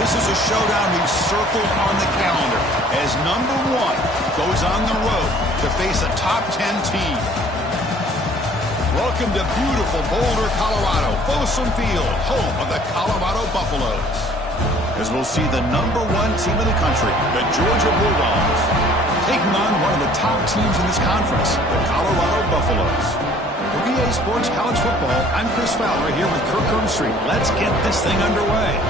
this is a showdown we've circled on the calendar as number 1 goes on the road to face a top 10 team. Welcome to beautiful Boulder, Colorado, Folsom Field, home of the Colorado Buffaloes. As we'll see the number 1 team in the country, the Georgia Bulldogs, taking on one of the top teams in this conference, the Colorado Buffaloes. For EA Sports College Football, I'm Chris Fowler here with Kirk Herbstreit. Let's get this thing underway.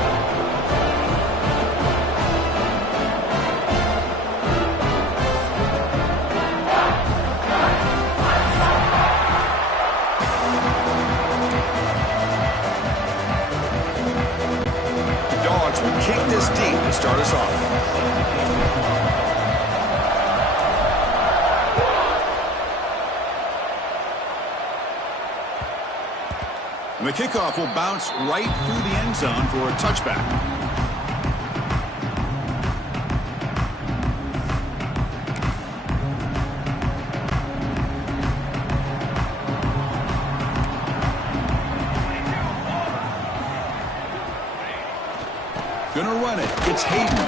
The Dogs will kick this deep to start us off. And the kickoff will bounce right through the end zone for a touchback. Gonna run it. It's Hayden.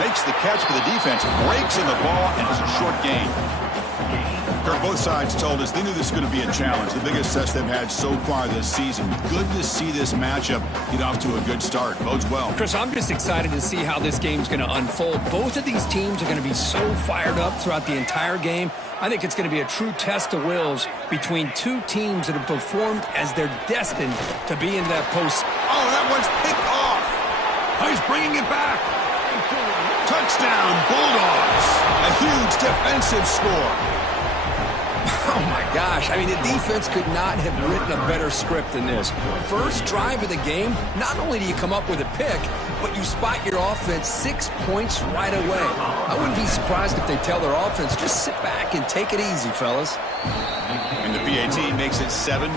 Makes the catch for the defense. Breaks in the ball, and it's a short gain. Kirk, both sides told us they knew this was going to be a challenge. The biggest test they've had so far this season. Good to see this matchup get off to a good start. Bodes well. Chris, I'm just excited to see how this game's going to unfold. Both of these teams are going to be so fired up throughout the entire game. I think it's going to be a true test of wills between two teams that have performed as they're destined to be in that post. Oh, that one's picked off. Oh, he's bringing it back. Touchdown, Bulldogs. A huge defensive score. Oh, my gosh. I mean, the defense could not have written a better script than this. First drive of the game, not only do you come up with a pick, but you spot your offense 6 points right away. I wouldn't be surprised if they tell their offense, just sit back and take it easy, fellas. And the PAT makes it 7-0.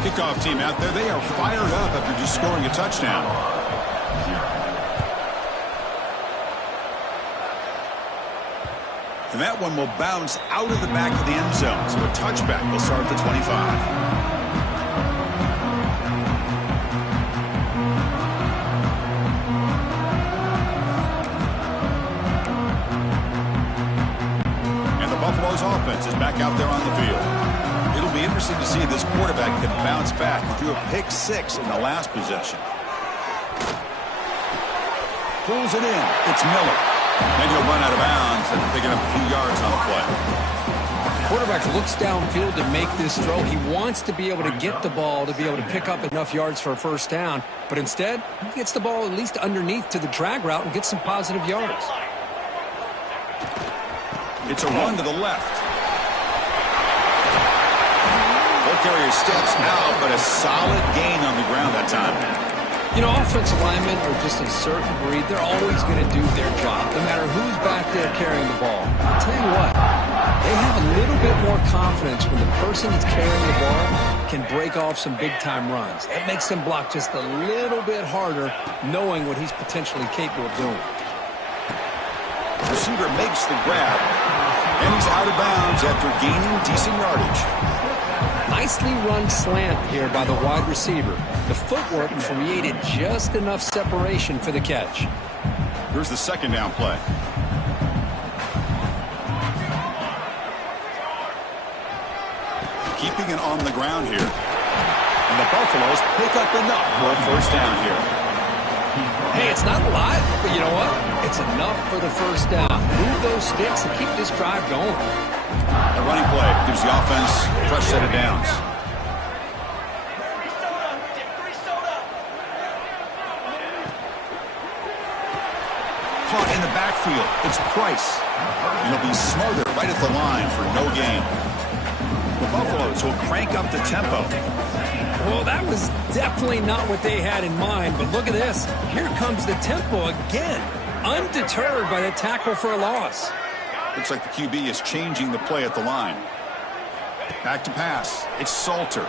Kickoff team out there, they are fired up after just scoring a touchdown. And that one will bounce out of the back of the end zone. So a touchback will start at the 25. And the Buffaloes offense is back out there on the field. It'll be interesting to see if this quarterback can bounce back. He threw a pick 6 in the last possession. Pulls it in. It's Miller. And he'll run out of bounds and picking up a few yards on the play. Quarterback looks downfield to make this throw. He wants to be able to get the ball to be able to pick up enough yards for a first down. But instead, he gets the ball at least underneath to the drag route and gets some positive yards. It's a run to the left. Ball carrier steps out, but a solid gain on the ground that time. You know, offensive linemen are just a certain breed. They're always going to do their job, no matter who's back there carrying the ball. I'll tell you what, they have a little bit more confidence when the person that's carrying the ball can break off some big-time runs. That makes them block just a little bit harder, knowing what he's potentially capable of doing. Receiver makes the grab, and he's out of bounds after gaining decent yardage. Nicely run slant here by the wide receiver. The footwork created just enough separation for the catch. Here's the second down play. Keeping it on the ground here. And the Buffaloes pick up enough for a first down here. Hey, it's not a lot, but you know what? It's enough for the first down. Move those sticks and keep this drive going. A running play gives the offense a fresh set of downs. Caught in the backfield. It's Price. And he'll be smothered right at the line for no gain. The Buffaloes will crank up the tempo. Well, that was definitely not what they had in mind, but look at this. Here comes the tempo again. Undeterred by the tackle for a loss. Looks like the QB is changing the play at the line. Back to pass. It's Salter.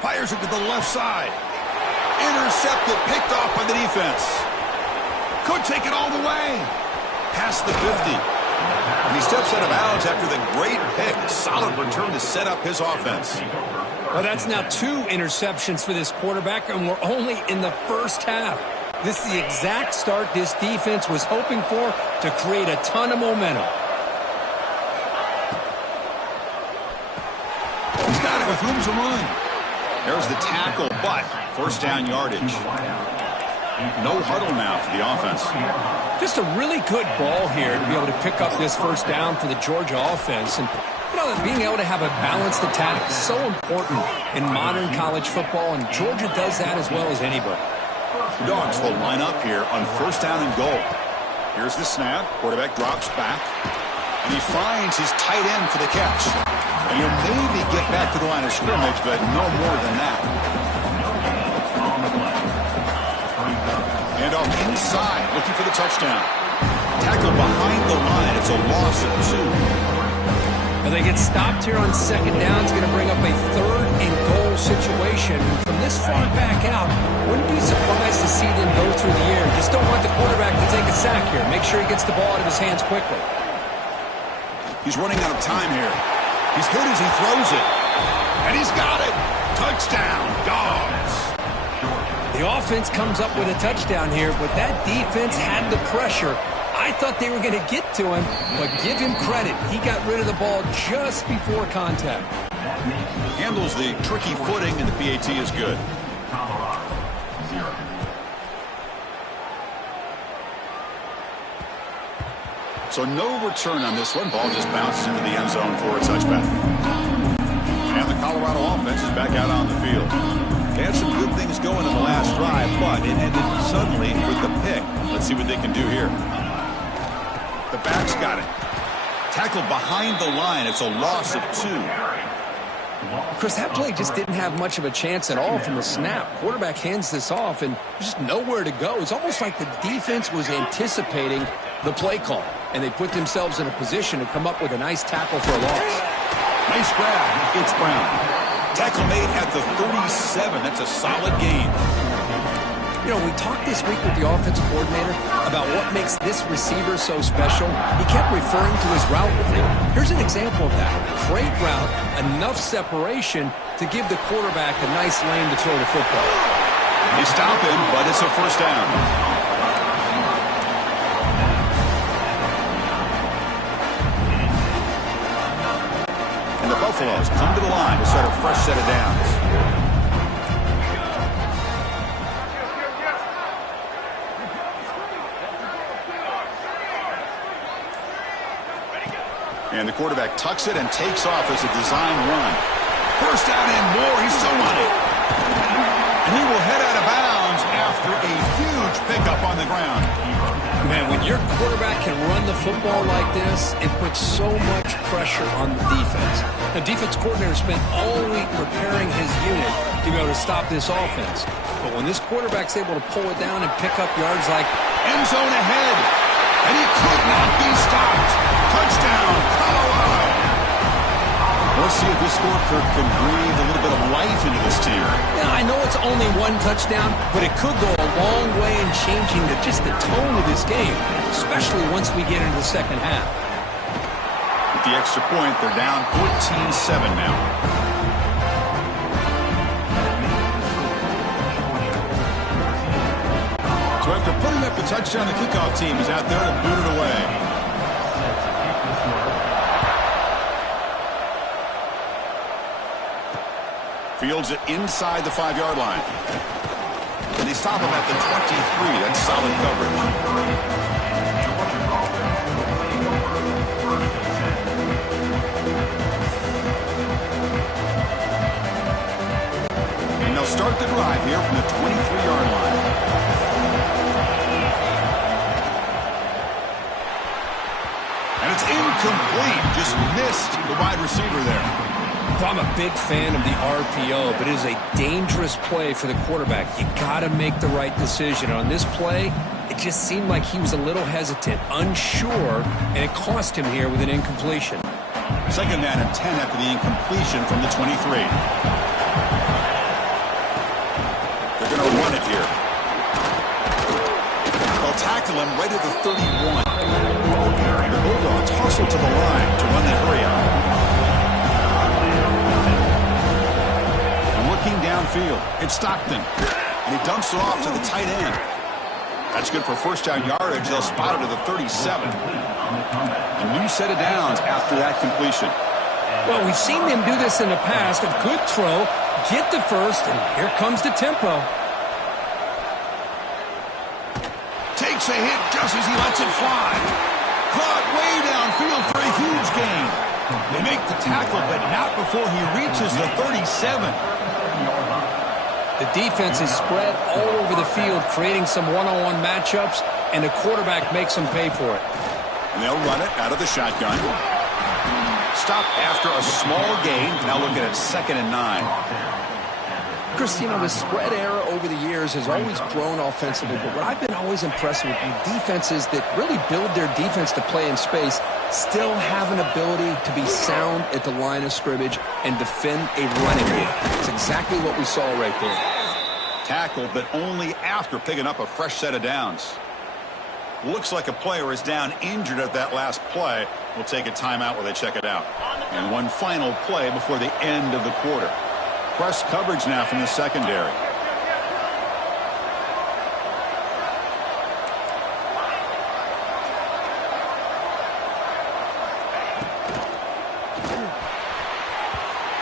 Fires it to the left side. Intercepted, picked off by the defense. Could take it all the way. Past the 50. And he steps out of bounds after the great pick. Solid return to set up his offense. Well, that's now 2 interceptions for this quarterback, and we're only in the first half. This is the exact start this defense was hoping for to create a ton of momentum. He's got it with room to run. There's the tackle, but first down yardage. No huddle now for the offense. Just a really good ball here to be able to pick up this first down for the Georgia offense. And, you know, being able to have a balanced attack is so important in modern college football, and Georgia does that as well as anybody. Dogs will line up here on first down and goal. Here's the snap. Quarterback drops back, and he finds his tight end for the catch. And he'll maybe get back to the line of scrimmage, but no more than that. And off inside, looking for the touchdown. Tackle behind the line. It's a loss of 2. Well, they get stopped here on second down. It's going to bring up a 3rd and goal situation. From this far back out, wouldn't be surprised to see them go through the air. Just don't want the quarterback to take a sack here. Make sure he gets the ball out of his hands quickly. He's running out of time here. He's good as he throws it. And he's got it. Touchdown, Dogs. The offense comes up with a touchdown here, but that defense had the pressure. I thought they were going to get to him, but give him credit. He got rid of the ball just before contact. Handles the tricky footing, and the PAT is good. So no return on this one. Ball just bounces into the end zone for a touchback. And the Colorado offense is back out on the field. They had some good things going in the last drive, but it ended suddenly with the pick. Let's see what they can do here. The back's got it. Tackle behind the line. It's a loss of 2. Chris, that play just didn't have much of a chance at all from the snap. Quarterback hands this off, and there's just nowhere to go. It's almost like the defense was anticipating the play call, and they put themselves in a position to come up with a nice tackle for a loss. Nice grab. It's Brown. Tackle made at the 37. That's a solid gain. You know, we talked this week with the offensive coordinator about what makes this receiver so special. He kept referring to his route running. Here's an example of that. Great route, enough separation to give the quarterback a nice lane to throw the football. They stop him, but it's a first down. And the Buffaloes come to the line to start a fresh set of downs. And the quarterback tucks it and takes off as a design run. First down and more. He's still running. And he will head out of bounds after a huge pickup on the ground. Man, when your quarterback can run the football like this, it puts so much pressure on the defense. The defense coordinator spent all week preparing his unit to be able to stop this offense. But when this quarterback's able to pull it down and pick up yards like end zone ahead, and he could not be stopped. Touchdown, Colorado. Let's see if this score can breathe a little bit of life into this team. Yeah, I know it's only 1 touchdown, but it could go a long way in changing just the tone of this game, especially once we get into the second half. With the extra point, they're down 14-7 now. So after putting up the touchdown, the kickoff team is out there to boot it away. Fields it inside the 5-yard line. And they stop him at the 23. That's solid coverage. And they'll start the drive here from the 23-yard line. And it's incomplete. Just missed the wide receiver there. I'm a big fan of the RPO, but it is a dangerous play for the quarterback. You got to make the right decision. On this play, it just seemed like he was a little hesitant, unsure, and it cost him here with an incompletion. Second down and 10 after the incompletion from the 23. They're going to run it here. They'll tackle him right at the 31. The Bulldogs hustle to the line to run that hurry out. field. It's Stockton. And he dumps it off to the tight end. That's good for first down yardage. They'll spot it to the 37. A new set of downs after that completion. Well, we've seen them do this in the past. A good throw, get the first, and here comes the tempo. Takes a hit just as he lets it fly. Caught way downfield for a huge gain. They make the tackle, but not before he reaches the 37. The defense is spread all over the field, creating some one-on-one matchups, and the quarterback makes them pay for it. And they'll run it out of the shotgun. Stop after a small gain. Now looking at 2nd and 9. Chris, you know, the spread era over the years has always grown offensively, but what I've been always impressed with defenses that really build their defense to play in space still have an ability to be sound at the line of scrimmage and defend a running game. That's exactly what we saw right there. Tackled, but only after picking up a fresh set of downs. Looks like a player is down injured at that last play. We'll take a timeout while they check it out. And one final play before the end of the quarter. Press coverage now from the secondary.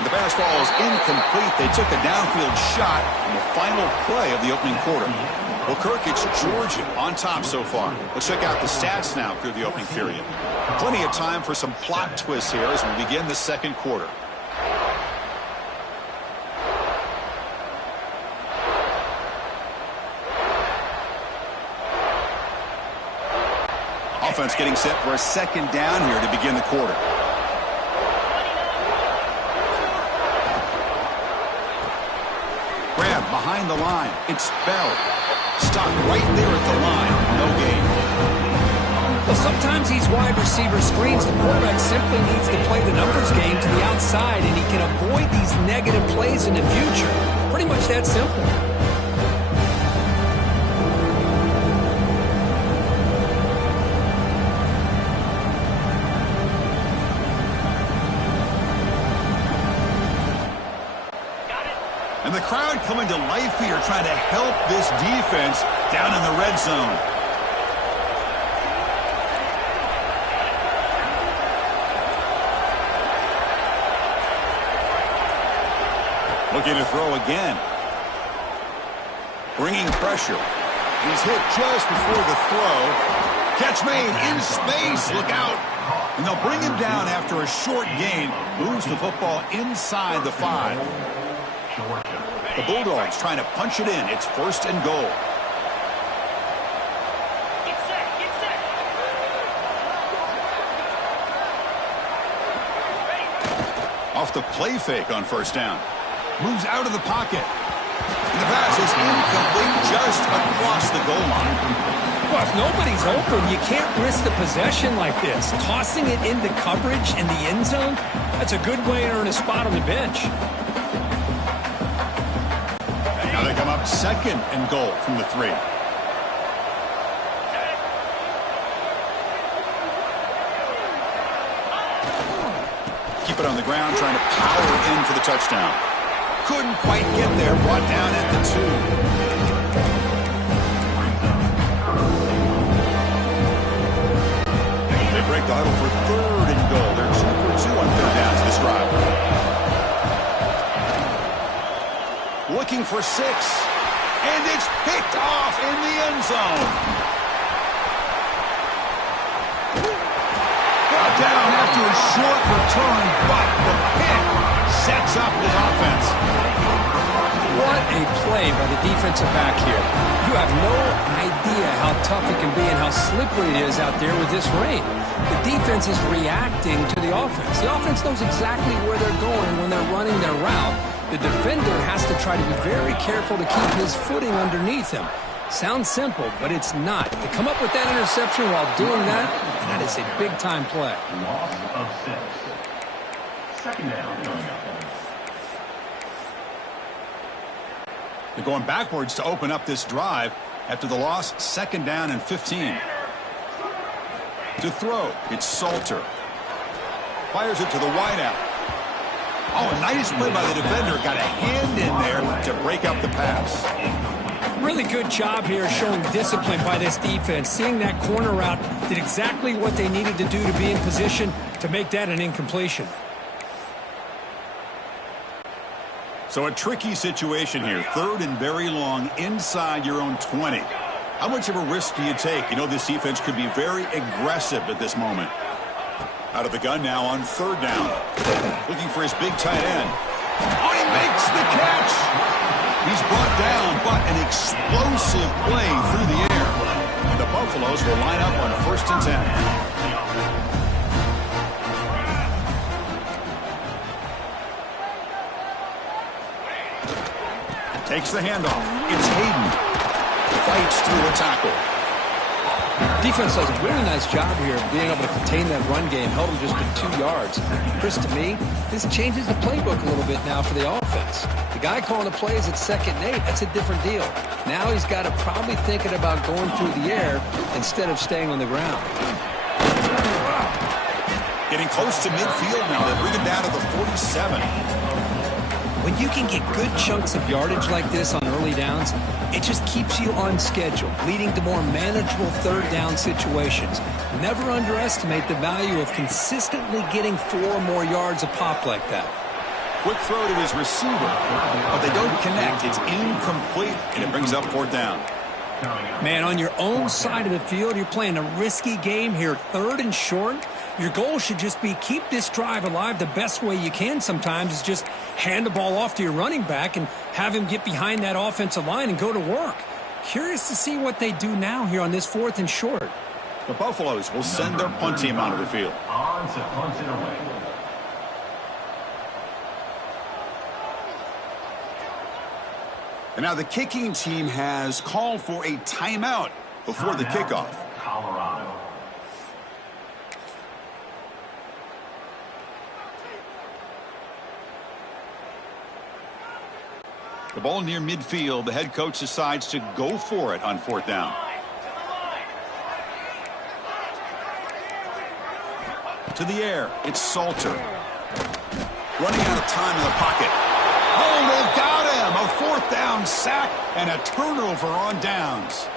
The pass ball is incomplete. They took a downfield shot in the final play of the opening quarter. Well, Kirk, it's Georgia on top so far. Let's check out the stats now through the opening period. Plenty of time for some plot twists here as we begin the second quarter. Offense getting set for a second down here to begin the quarter. Grab behind the line. It's Bell. Stop right there at the line. No gain. Well, sometimes these wide receiver screens, the quarterback simply needs to play the numbers game to the outside, and he can avoid these negative plays in the future. Pretty much that simple. And the crowd coming to life here, trying to help this defense down in the red zone. Looking to throw again. Bringing pressure. He's hit just before the throw. Catch made in space. Look out. And they'll bring him down after a short gain. Moves the football inside the 5. The Bulldogs trying to punch it in. It's 1st and goal. Get set, get set. Off the play fake on 1st down. Moves out of the pocket. And the pass is incomplete just across the goal line. Well, if nobody's open, you can't risk the possession like this. Tossing it into coverage in the end zone, that's a good way to earn a spot on the bench. Now they come up 2nd and goal from the 3. Keep it on the ground, trying to power in for the touchdown. Couldn't quite get there, brought down at the 2. They break the huddle for 3rd and goal. They're 2 for 2 on 3rd downs this drive. Looking for 6. And it's picked off in the end zone. Brought down after a short return, but the pick sets up his offense. What a play by the defensive back here. You have no idea how tough it can be and how slippery it is out there with this rain. The defense is reacting to the offense. The offense knows exactly where they're going when they're running their route. The defender has to try to be very careful to keep his footing underneath him. Sounds simple, but it's not. To come up with that interception while doing that, and that is a big-time play. Loss of 6. 2nd down. They're going backwards to open up this drive after the loss. 2nd down and 15. To throw, it's Salter. Fires it to the wideout. Oh, a nice play by the defender. Got a hand in there to break up the pass. Really good job here showing discipline by this defense. Seeing that corner route did exactly what they needed to do to be in position to make that an incompletion. So a tricky situation here. 3rd and very long inside your own 20. How much of a risk do you take? You know this defense could be very aggressive at this moment. Out of the gun now on 3rd down. Looking for his big tight end. Oh, he makes the catch! He's brought down, but an explosive play through the air. And the Buffaloes will line up on 1st and 10. Takes the handoff. It's Hayden. Fights through a tackle. Defense does a really nice job here of being able to contain that run game. Held him just to 2 yards. Chris, to me, this changes the playbook a little bit now for the offense. The guy calling the plays at 2nd and 8, that's a different deal. Now he's got to probably thinking about going through the air instead of staying on the ground. Getting close to midfield now. They bring it down to the 47. When you can get good chunks of yardage like this on early downs, it just keeps you on schedule, leading to more manageable 3rd down situations. Never underestimate the value of consistently getting 4 or more yards a pop like that. Quick throw to his receiver, but they don't connect. It's incomplete, and it brings up 4th down. Man, on your own side of the field, you're playing a risky game here, 3rd and short. Your goal should just be keep this drive alive the best way you can sometimes is just hand the ball off to your running back and have him get behind that offensive line and go to work. Curious to see what they do now here on this 4th and short. The Buffaloes will send their punt team onto the field. On to punt it away. And now the kicking team has called for a timeout before the kickoff. Colorado. The ball near midfield. The head coach decides to go for it on 4th down. To the air. It's Salter. Running out of time in the pocket. Oh, they've got him. A 4th down sack and a turnover on downs.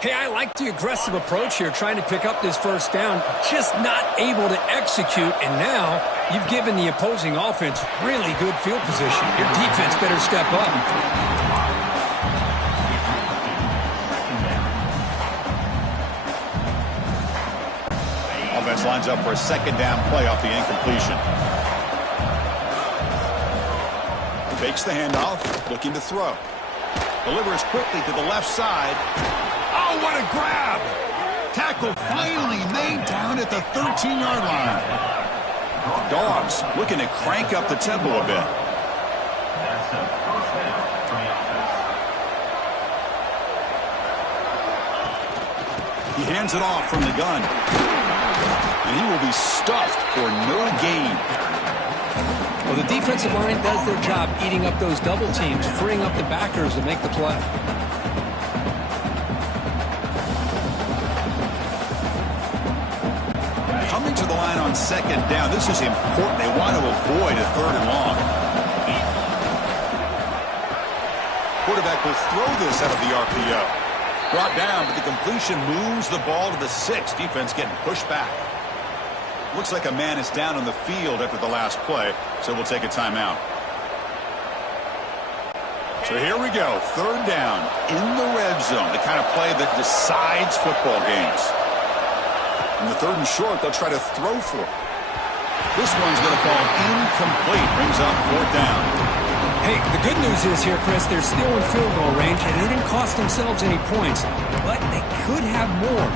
Hey, I like the aggressive approach here, trying to pick up this 1st down, just not able to execute, and now you've given the opposing offense really good field position. Your defense better step up. Offense lines up for a 2nd down play off the incompletion. Fakes the handoff, looking to throw. Delivers quickly to the left side. Oh, what a grab! Tackle finally made down at the 13-yard line. Dogs looking to crank up the tempo a bit. That's a 1st down for the offense. He hands it off from the gun. And he will be stuffed for no gain. Well, the defensive line does their job eating up those double teams, freeing up the backers to make the play. Coming to the line on 2nd down. This is important. They want to avoid a 3rd and long. Quarterback will throw this out of the RPO. Brought down, but the completion moves the ball to the 6. Defense getting pushed back. Looks like a man is down on the field after the last play, so we'll take a timeout. So here we go. 3rd down in the red zone. The kind of play that decides football games. In the 3rd and short, they'll try to throw for it. This one's going to fall incomplete. Brings up 4th down. Hey, the good news is here, Chris, they're still in field goal range, and they didn't cost themselves any points, but they could have more.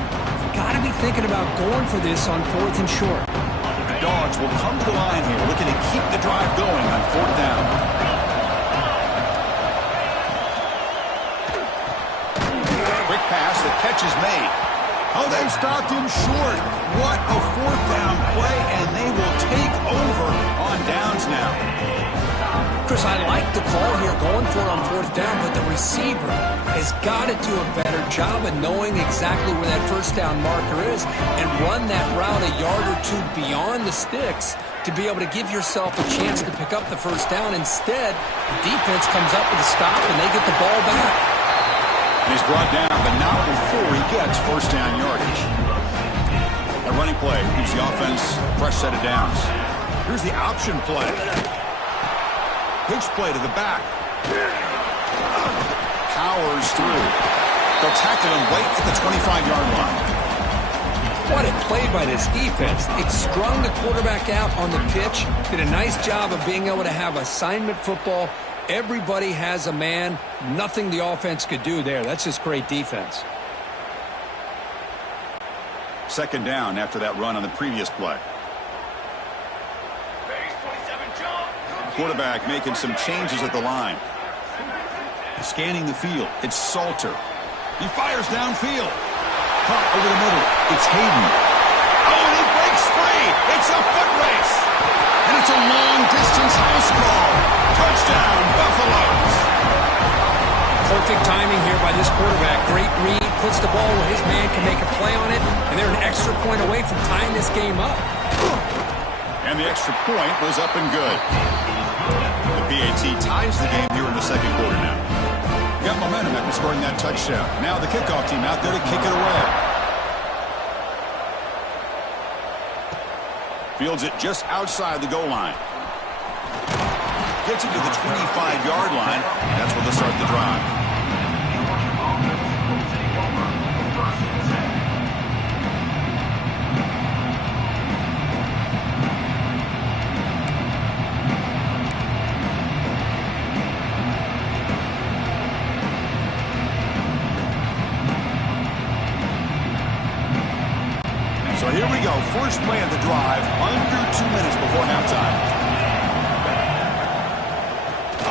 Got to be thinking about going for this on 4th and short. The Dogs will come to the line here, looking to keep the drive going on 4th down. Quick pass, the catch is made. Oh, they've stopped him short. What a 4th down play, and they will take over on downs now. Chris, I like the call here going for it on fourth down, but the receiver has got to do a better job of knowing exactly where that first down marker is and run that route a yard or two beyond the sticks to be able to give yourself a chance to pick up the first down. Instead, the defense comes up with a stop and they get the ball back. He's brought down, but not before he gets first down yardage. A running play gives the offense a fresh set of downs. Here's the option play. Pitch play to the back. Powers through. They'll tackle him right at the 25-yard line. What a play by this defense. It strung the quarterback out on the pitch, did a nice job of being able to have assignment football. Everybody has a man. Nothing the offense could do there. That's just great defense. Second down after that run on the previous play. Quarterback making some changes at the line. Scanning the field. It's Salter. He fires downfield. Caught over the middle. It's Hayden. Oh, and he breaks free. It's a foot race. And it's a long-distance house call. Touchdown, Buffaloes. Perfect timing here by this quarterback. Great read. Puts the ball where his man can make a play on it. And they're an extra point away from tying this game up. And the extra point was up and good. The PAT ties the game here in the second quarter now. Got momentum after scoring that touchdown. Now the kickoff team out there to kick it away. Fields it just outside the goal line. Gets it to the 25-yard line. That's where they'll start the drive. So here we go. First play of the drive, under 2 minutes before halftime.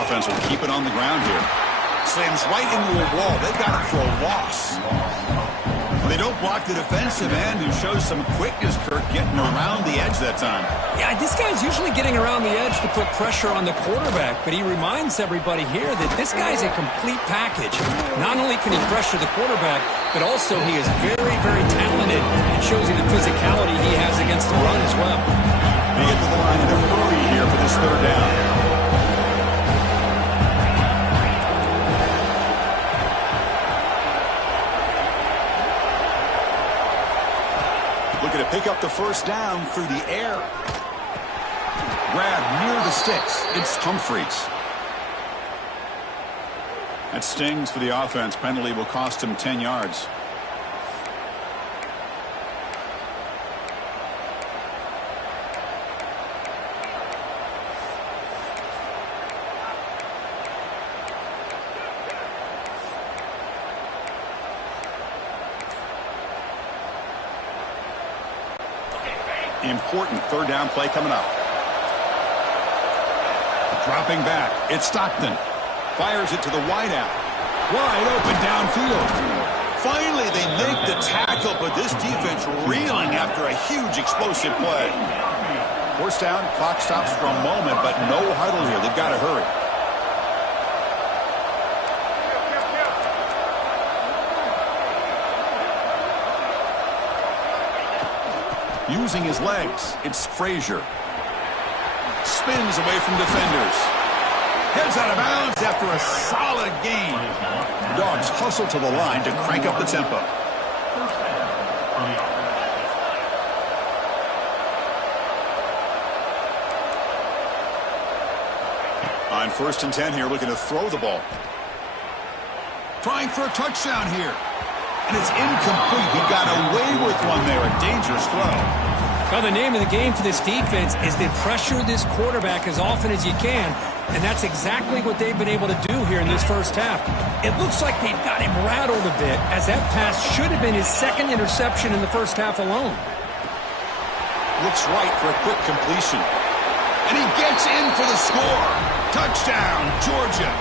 Offense will keep it on the ground here. Slams right into a wall. They've got it for a loss. They don't block the defensive end, who shows some quickness, Kirk, getting around the edge that time. Yeah, this guy's usually getting around the edge to put pressure on the quarterback, but he reminds everybody here that this guy's a complete package. Not only can he pressure the quarterback, but also he is very, very talented and shows you the physicality he has against the run as well. They get to the line in a hurry here for this third down. Looking to pick up the first down through the air. Grab near the sticks. It's Humphreys. That stings for the offense. Penalty will cost him 10 yards. Important third down play coming up. Dropping back. It's Stockton. Fires it to the wideout. Wide open downfield. Finally, they make the tackle, but this defense reeling after a huge explosive play. First down, clock stops for a moment, but no huddle here. They've got to hurry. Using his legs, it's Frazier. Spins away from defenders. Heads out of bounds after a solid gain. Dogs hustle to the line to crank up the tempo. On 1st and 10 here, looking to throw the ball. Trying for a touchdown here. And it's incomplete. He got away with one there. A dangerous throw. Well, the name of the game for this defense is to pressure this quarterback as often as you can, and that's exactly what they've been able to do here in this first half. It looks like they've got him rattled a bit, as that pass should have been his second interception in the first half alone. Looks right for a quick completion. And he gets in for the score. Touchdown, Georgia.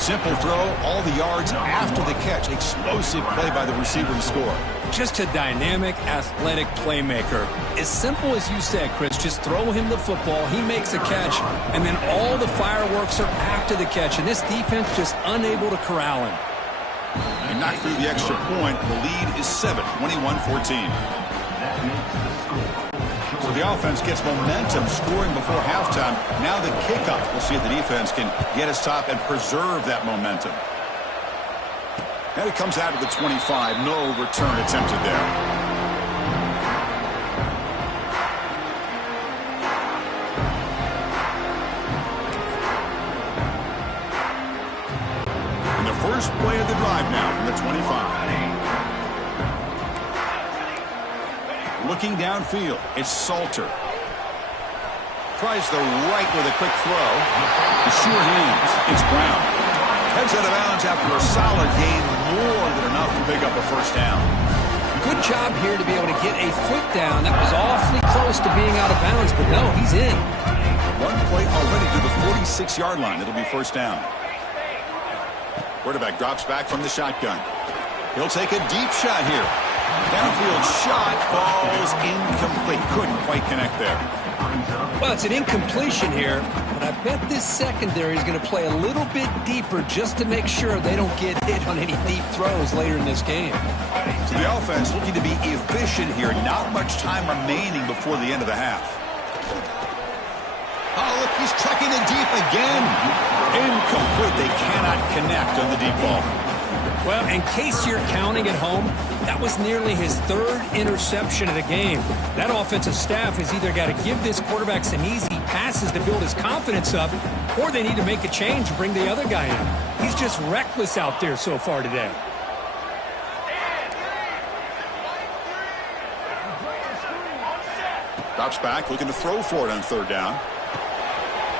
Simple throw, all the yards after the catch. Explosive play by the receiver to score. Just a dynamic, athletic playmaker. As simple as you said, Chris, just throw him the football, he makes a catch, and then all the fireworks are after the catch, and this defense just unable to corral him. They knock through the extra point. The lead is 7, 21-14. That makes the score. So the offense gets momentum scoring before halftime. Now the kickoff. We'll see if the defense can get us top and preserve that momentum. And it comes out of the 25. No return attempted there. And the first play of the drive now from the 25. Looking downfield, it's Salter. Tries the right with a quick throw. The sure hands. It's Brown. Heads out of bounds after a solid game, more than enough to pick up a first down. Good job here to be able to get a foot down. That was awfully close to being out of bounds, but no, he's in. One play already to the 46-yard line. It'll be first down. Quarterback drops back from the shotgun. He'll take a deep shot here. Downfield shot falls incomplete. Couldn't quite connect there. Well, it's an incompletion here, but I bet this secondary is going to play a little bit deeper just to make sure they don't get hit on any deep throws later in this game. So the offense looking to be efficient here. Not much time remaining before the end of the half. Oh, look, he's checking it deep again. Incomplete. They cannot connect on the deep ball. Well, in case you're counting at home, that was nearly his third interception of the game. That offensive staff has either got to give this quarterback some easy passes to build his confidence up, or they need to make a change and bring the other guy in. He's just reckless out there so far today. Drops back, looking to throw for it on third down.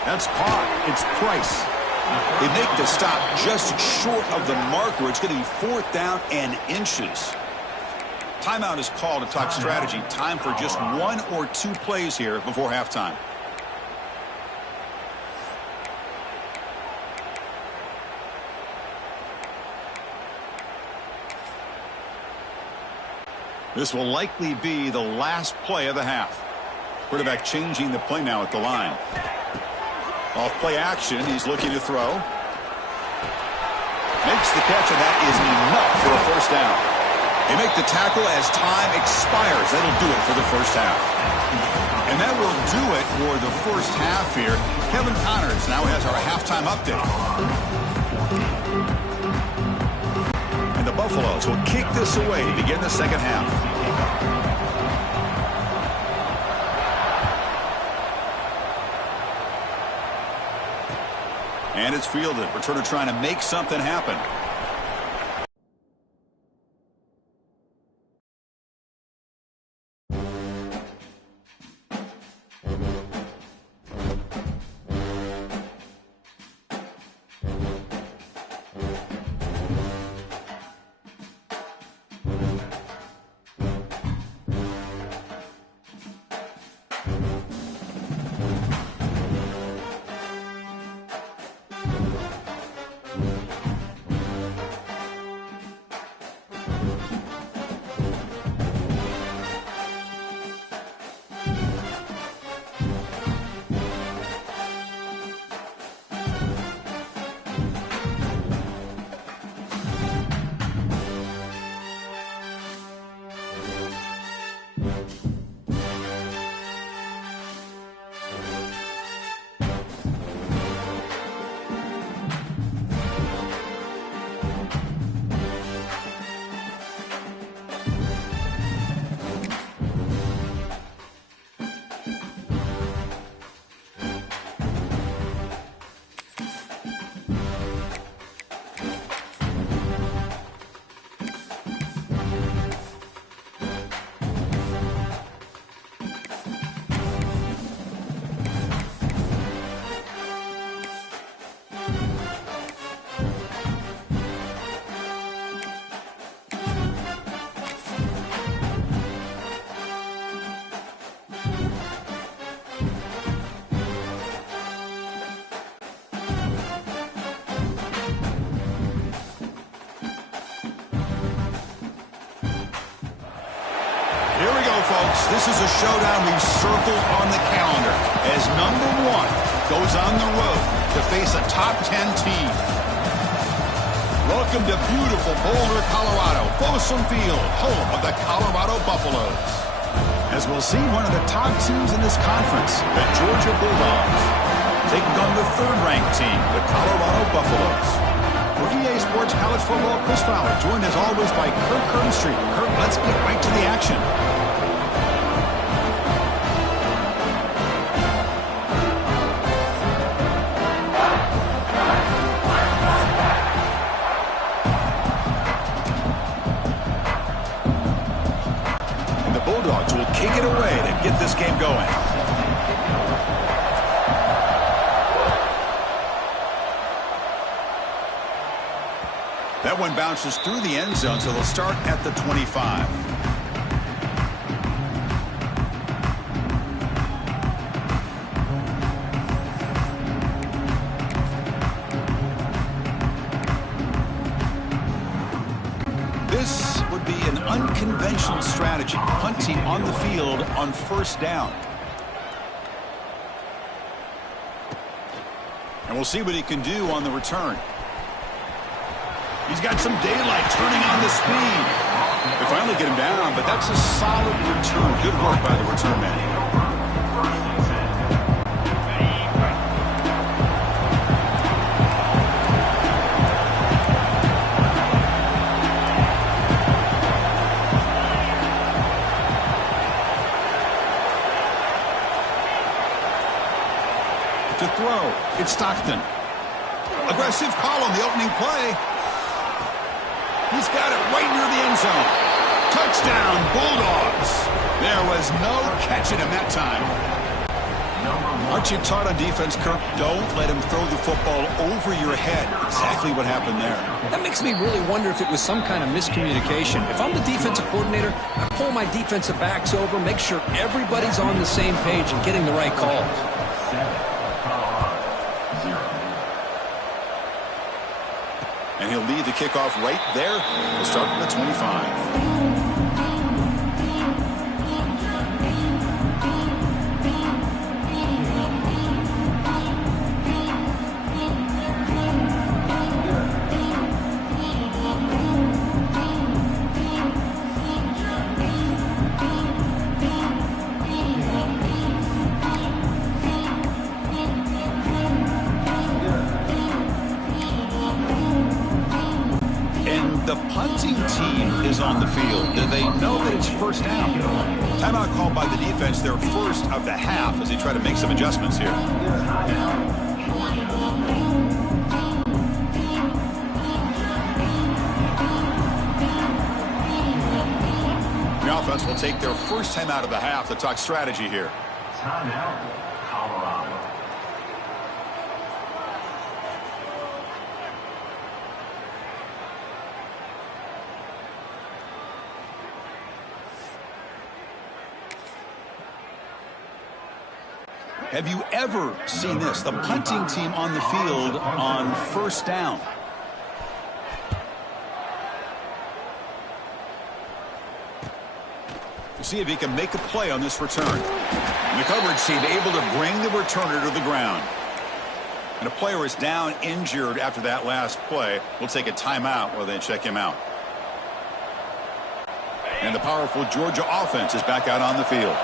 That's caught. It's Price. They make the stop just short of the marker. It's going to be fourth down and inches. Timeout is called to talk strategy. Time for just one or two plays here before halftime. This will likely be the last play of the half. Quarterback changing the play now at the line. Off play action, he's looking to throw. Makes the catch, and that is enough for a first down. They make the tackle as time expires. That'll do it for the first half. And that will do it for the first half here. Kevin Connors now has our halftime update. And the Buffaloes will kick this away to begin the second half. And it's fielded. Returner trying to make something happen. folks. This is a showdown we've circled on the calendar as number 1 goes on the road to face a top 10 team. Welcome to beautiful Boulder, Colorado, Folsom Field, home of the Colorado Buffaloes. As we'll see one of the top teams in this conference, the Georgia Bulldogs, taking on the 3rd-ranked team, the Colorado Buffaloes. For EA Sports College Football, Chris Fowler, joined as always by Kirk Kirkstreet. Kirk, let's get right to the action. And the Bulldogs will kick it away to get this game going. That one bounces through the end zone, so they'll start at the 25. This would be an unconventional strategy, punting on the field on 1st down. And we'll see what he can do on the return. He's got some daylight, turning on the speed. They finally get him down, but that's a solid return. Good work by the return man. To throw, it's Stockton. Aggressive call on the opening play. He's got it right near the end zone. Touchdown, Bulldogs. There was no catching him that time. Aren't you taught on defense, Kirk? Don't let him throw the football over your head. Exactly what happened there. That makes me really wonder if it was some kind of miscommunication. If I'm the defensive coordinator, I pull my defensive backs over, make sure everybody's on the same page and getting the right calls. And he'll lead the kickoff right there. We'll start from the 25. The punting team is on the field. Do they know that it's 1st down? Timeout called by the defense, their first of the half, as they try to make some adjustments here. The offense will take their first time out of the half to talk strategy here. Timeout, Colorado. Have you ever seen this? The punting team on the field on 1st down. We'll see if he can make a play on this return. And the coverage team able to bring the returner to the ground. And a player is down injured after that last play. We'll take a timeout while they check him out. And the powerful Georgia offense is back out on the field.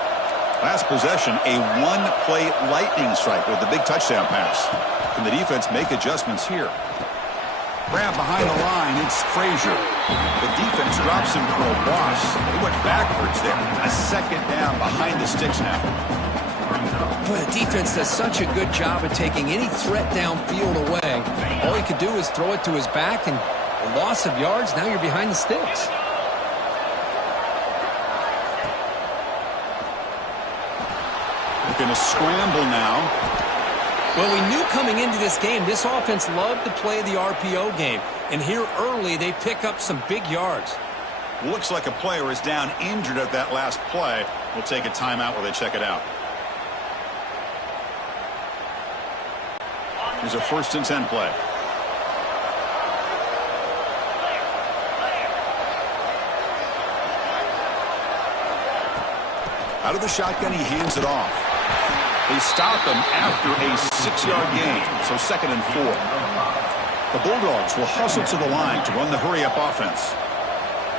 Last possession, a one-play lightning strike with the big touchdown pass. Can the defense make adjustments here? Grab behind the line, it's Frazier. The defense drops him for a loss. He went backwards there. A 2nd down behind the sticks now. Boy, the defense does such a good job of taking any threat downfield away. All he could do is throw it to his back, and a loss of yards, now you're behind the sticks. Going to scramble now. Well, we knew coming into this game, this offense loved to play the RPO game. And here early, they pick up some big yards. Looks like a player is down injured at that last play. We'll take a timeout while they check it out. Here's a 1st and 10 play. Out of the shotgun, he hands it off. They stop him after a 6-yard gain, so 2nd and 4. The Bulldogs will hustle to the line to run the hurry-up offense.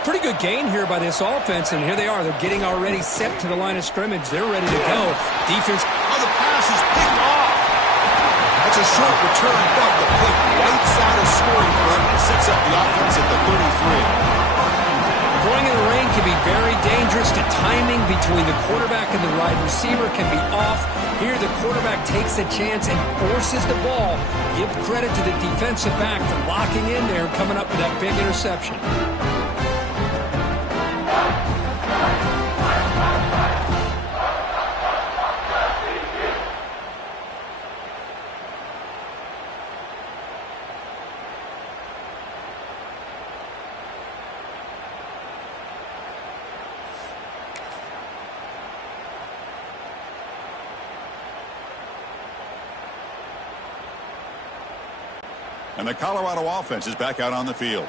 Pretty good gain here by this offense, and here they are. They're getting already set to the line of scrimmage. They're ready to go. Defense. Oh, the pass is picked off. That's a short return, but the pick right side of scoring front and sets up the offense at the 33. Throwing in the rain can be very dangerous. The timing between the quarterback and the wide receiver can be off. Here, the quarterback takes a chance and forces the ball. Give credit to the defensive back for locking in there and coming up with that big interception. And the Colorado offense is back out on the field.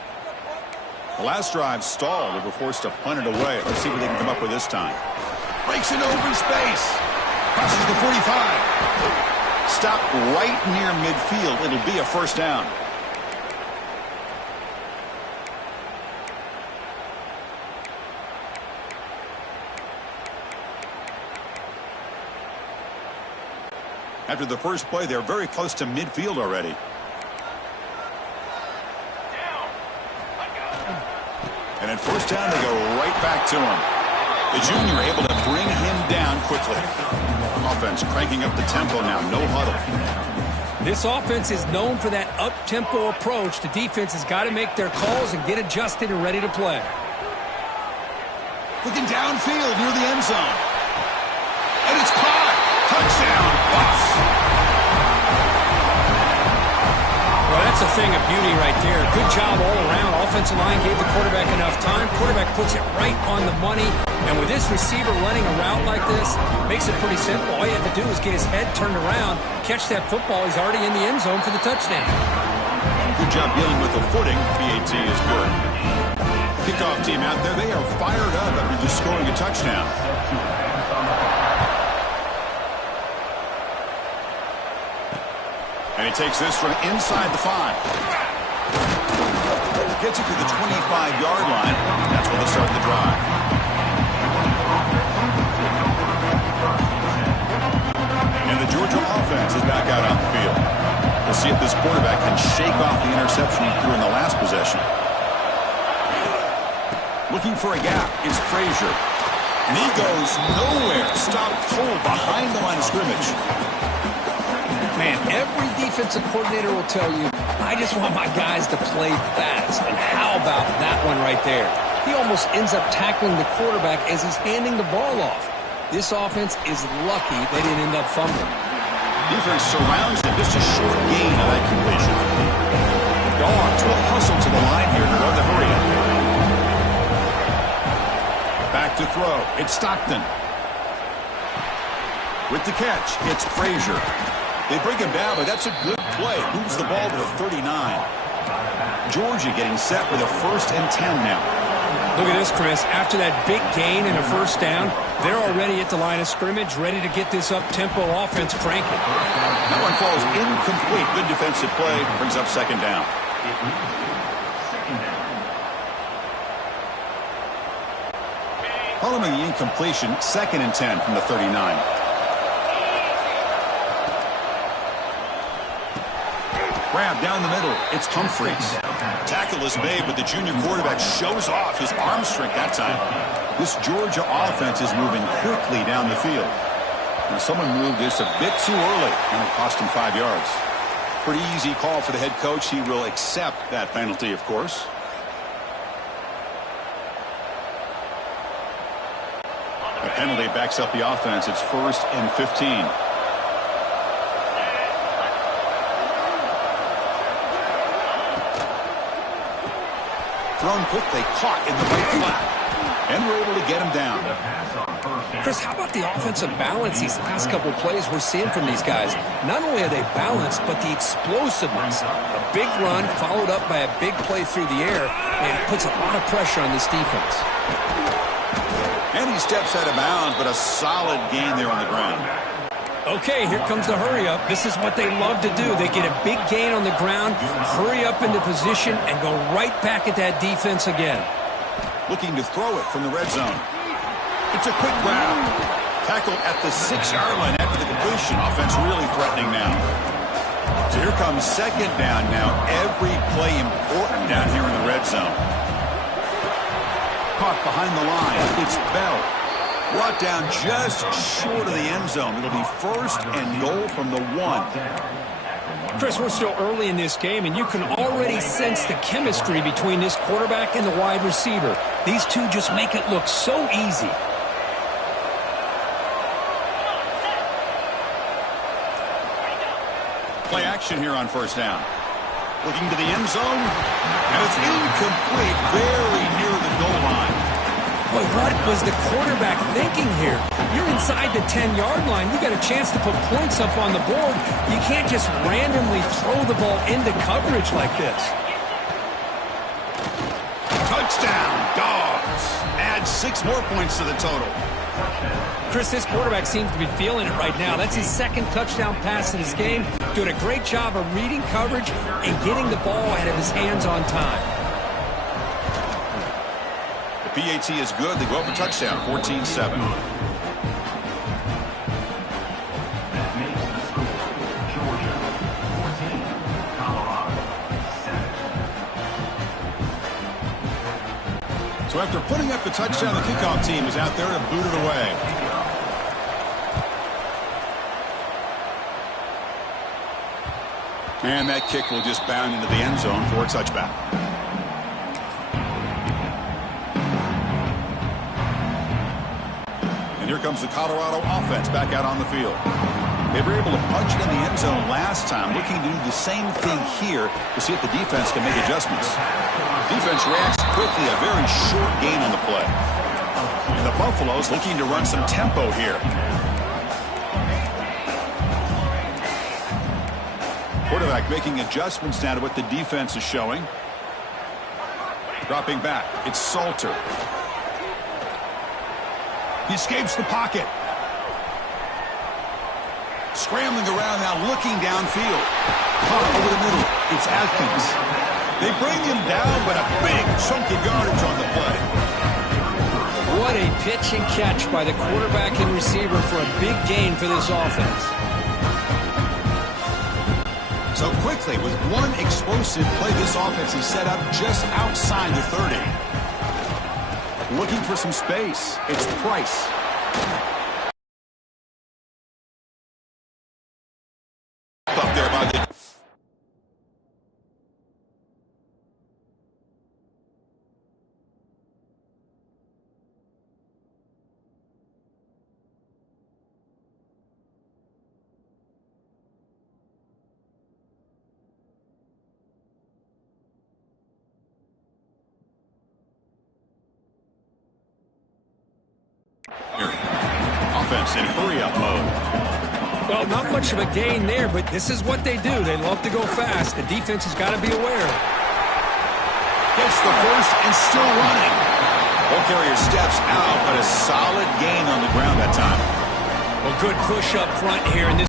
The last drive stalled. They were forced to punt it away. Let's see what they can come up with this time. Breaks into open space. Crosses the 45. Stopped right near midfield. It'll be a first down. After the first play, they're very close to midfield already. And at first down, they go right back to him. The junior able to bring him down quickly. Offense cranking up the tempo now. No huddle. This offense is known for that up-tempo approach. The defense has got to make their calls and get adjusted and ready to play. Looking downfield near the end zone. And it's caught. Touchdown, Buffs. Well, that's a thing of beauty right there. Good job all around. Offensive line gave the quarterback enough time. Quarterback puts it right on the money. And with this receiver running a route like this, makes it pretty simple. All you have to do is get his head turned around, catch that football. He's already in the end zone for the touchdown. Good job dealing with the footing. PAT is good. Kickoff team out there. They are fired up after just scoring a touchdown. And he takes this from inside the 5. Gets it to the 25-yard line. That's where they start the drive. And the Georgia offense is back out on the field. We'll see if this quarterback can shake off the interception he threw in the last possession. Looking for a gap is Frazier. And he goes nowhere. Stopped cold behind the line of scrimmage. Man, every defensive coordinator will tell you, I just want my guys to play fast. And how about that one right there? He almost ends up tackling the quarterback as he's handing the ball off. This offense is lucky they didn't end up fumbling. Defense surrounds him. Just a short gain on that completion. The Dogs will hustle to the line here to run the hurry-up. Back to throw. It's Stockton. With the catch, it's Frazier. They bring him down, but that's a good play. Moves the ball to the 39. Georgia getting set with a 1st and 10 now. Look at this, Chris. After that big gain and a first down, they're already at the line of scrimmage, ready to get this up-tempo offense cranking. That one falls incomplete. Good defensive play. Brings up 2nd down. Following the incompletion, 2nd and 10 from the 39. Grab down the middle. It's Humphreys. Tackle is made, but the junior quarterback shows off his arm strength that time. This Georgia offense is moving quickly down the field. Now, someone moved this a bit too early, and it cost him 5 yards. Pretty easy call for the head coach. He will accept that penalty, of course. The penalty backs up the offense. It's 1st and 15. Thrown quickly, caught in the right flat. And we're able to get him down. Chris, how about the offensive balance these last couple of plays we're seeing from these guys? Not only are they balanced, but the explosiveness. A big run followed up by a big play through the air, and it puts a lot of pressure on this defense. And he steps out of bounds, but a solid gain there on the ground. Okay, here comes the hurry up. This is what they love to do. They get a big gain on the ground, hurry up into position, and go right back at that defense again. Looking to throw it from the red zone. It's a quick grab. Tackled at the 6-yard line after the completion. Offense really threatening now. So here comes second down now. Every play important down here in the red zone. Caught behind the line. It's Bell. Brought down just short of the end zone. It'll be first and goal from the 1. Chris, we're still early in this game, and you can already sense the chemistry between this quarterback and the wide receiver. These two just make it look so easy. Play action here on first down. Looking to the end zone, and it's incomplete, very near the goal line. Boy, what was the quarterback thinking here? You're inside the 10-yard line. You got a chance to put points up on the board. You can't just randomly throw the ball into coverage like this. Touchdown, Dogs. Add 6 more points to the total. Chris, this quarterback seems to be feeling it right now. That's his second touchdown pass in this game. Doing a great job of reading coverage and getting the ball out of his hands on time. The PAT is good. They go up a touchdown, 14-7. That makes the score Georgia 14, Colorado 7. So after putting up the touchdown, the kickoff team is out there to boot it away. And that kick will just bound into the end zone for a touchback. And here comes the Colorado offense back out on the field. They were able to punch it in the end zone last time, looking to do the same thing here to see if the defense can make adjustments. Defense reacts quickly, a very short gain on the play. And the Buffaloes looking to run some tempo here. Quarterback making adjustments now to what the defense is showing. Dropping back, it's Salter. He escapes the pocket. Scrambling around now, looking downfield. Caught over the middle, it's Atkins. They bring him down, but a big chunk of yardage on the play. What a pitch and catch by the quarterback and receiver for a big gain for this offense. So quickly, with one explosive play, this offense is set up just outside the 30. Looking for some space. It's Price. Up there by the... Offense in hurry-up mode. Well, not much of a gain there, but this is what they do. They love to go fast. The defense has got to be aware. Gets the first and still running. Ball carrier steps out, but a solid gain on the ground that time. Well, good push up front here in this